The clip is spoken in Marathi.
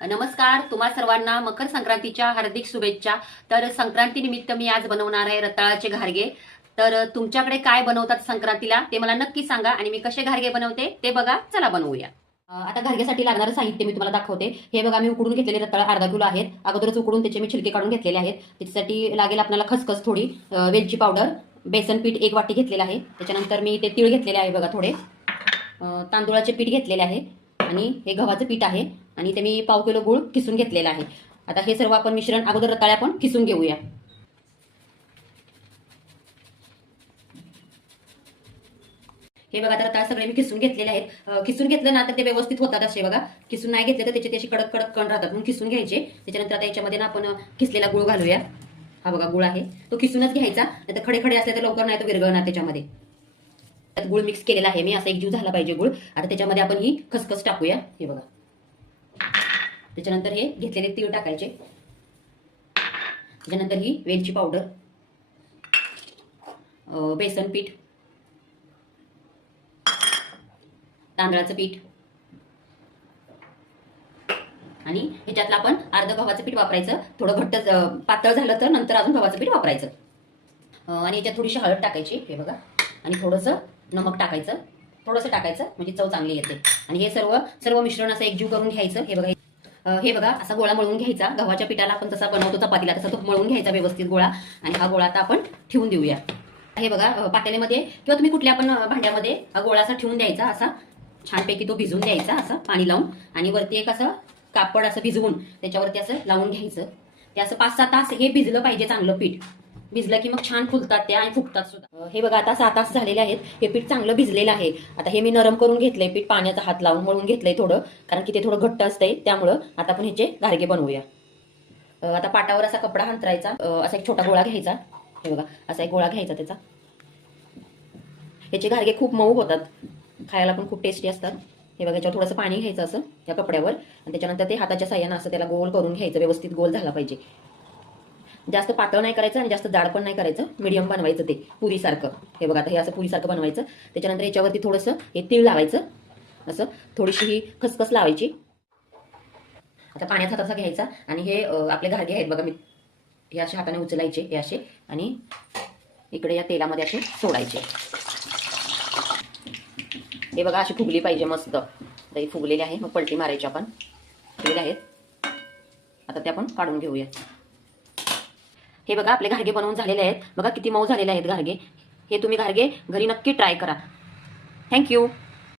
नमस्कार, तुम्हा सर्वांना मकर संक्रांतीच्या हार्दिक शुभेच्छा। तर संक्रांती निमित्त मी आज बनवणार आहे रताळाचे घारगे। तर तुमच्याकडे काय बनवतात संक्रांतीला ते मला नक्की सांगा आणि मी कसे घारगे बनवते ते बघा। चला बनवूया। आता घारग्यासाठी लागणारं साहित्य मी तुम्हाला दाखवते। हे बघा, मी उकडून घेतलेले रताळ अर्धा किलो आहेत। अगोदरच उकडून त्याचे मी छिलके काढून घेतलेले आहेत। त्याच्यासाठी लागेल आपल्याला खसखस थोडी, वेलची पावडर, बेसन पीठ 1 वाटी घेतलेलं आहे। त्याच्यानंतर मी ते तीळ घेतलेले आहे बघा थोडे, तांदूळाचे पीठ घेतलेले आहे आणि हे गव्हाचं पीठ आहे आणि ते मी पाव किलो गूळ किसून घेतलेला आहे। आता हे सर्व आपण मिश्रण अगोदर रताळ्या आपण किसून घेऊया। हे बघा, आता रताळे सगळे मी किसून घेतलेले आहेत। किसून घेतलं ना तर ते व्यवस्थित होतात असे बघा। किसून नाही घेतले तर त्याचे त्याचे कडक कडक कण राहतात, म्हणून किसून घ्यायचे। त्याच्यानंतर आता याच्यामध्ये ना आपण किसलेला गूळ घालूया। हा बघा गूळ आहे, तो किसूनच घ्यायचा, नाही तर खडे खडे असले तर लवकर नाही तो विरघळणार त्याच्यामध्ये। त्यात गूळ मिक्स केलेला आहे मी, असा एकजीव झाला पाहिजे गूळ। आता त्याच्यामध्ये आपण ही खसखस टाकूया, हे बघा। त्याच्यानंतर हे घेतलेले तीळ टाकायचे। त्याच्यानंतर ही वेलची पावडर, बेसन पीठ, तांदळाचं पीठ आणि ह्याच्यातलं आपण अर्ध गव्हाचं पीठ वापरायचं। थोडं घट्ट पातळ झालं तर नंतर अजून गव्हाचं पीठ वापरायचं। आणि याच्यात थोडीशी हळद टाकायची, हे बघा, आणि थोडंसं नमक टाकायचं, थोडंसं टाकायचं म्हणजे चव चांगली येते। आणि हे सर्व सर्व मिश्रण असं एकजीव करून घ्यायचं। हे बघा, असा गोळा मळून घ्यायचा। गव्हाच्या पिठाला आपण जसा बनवतो चपातीला तसा तो मळून घ्यायचा व्यवस्थित गोळा। आणि हा गोळा आता आपण ठेवून देऊया। हे बघा, पातेल्यामध्ये किंवा तुम्ही कुठल्या पण भांड्यामध्ये हा गोळा असा ठेवून द्यायचा। असा छानपैकी तो भिजवून द्यायचा, असं पाणी लावून, आणि वरती एक असं कापड असं भिजवून त्याच्यावरती असं लावून घ्यायचं। ते असं 5-6 तास हे भिजलं पाहिजे चांगलं पीठ। भिजलं की मग छान फुलतात त्या आणि फुगतात सुद्धा। हे बघा, आता 6 तास झालेले आहेत। हे पीठ चांगलं भिजलेलं आहे। आता हे मी नरम करून घेतलंय पीठ, पाण्याचा हात लावून मळून घेतलंय थोडं, कारण की ते थोडं घट्ट असतंय त्यामुळं। आता आपण ह्याचे घारगे बनवूया। आता पाटावर असा कपडा अंथरायचा, असा एक छोटा गोळा घ्यायचा। हे बघा, असा एक गोळा घ्यायचा त्याचा। याचे घारगे खूप मऊ होतात, खायला पण खूप टेस्टी असतात। हे बघा, याच्यावर थोडंसं पाणी घ्यायचं असं त्या कपड्यावर, आणि त्याच्यानंतर ते हाताच्या साह्यानं असं त्याला गोल करून घ्यायचं। व्यवस्थित गोल झाला पाहिजे, जास्त पातळ नाही करायचं आणि जास्त जाड पण नाही करायचं, मीडियम बनवायचं ते पुरीसारखं। हे बघा, आता हे असं पुरीसारखं बनवायचं। त्याच्यानंतर याच्यावरती थोडंसं हे तीळ लावायचं, असं थोडीशी ही खसखस लावायची। आता पाण्यात हात असा घ्यायचा आणि हे आपले घारगे आहेत बघा, मी हे असे हाताने उचलायचे, हे असे, आणि इकडे या तेलामध्ये असे सोडायचे। हे बघा, अशी फुगली पाहिजे मस्त। दही फुगलेले आहे, मग पलटी मारायची आपण। फुगलेले आहेत, आता ते आपण काढून घेऊया। हे बघा, आपले घारगे बनवून झालेले आहेत। बघा किती मऊ झालेले आहेत घारगे। हे तुम्ही घारगे घरी नक्की ट्राय करा। थँक्यू।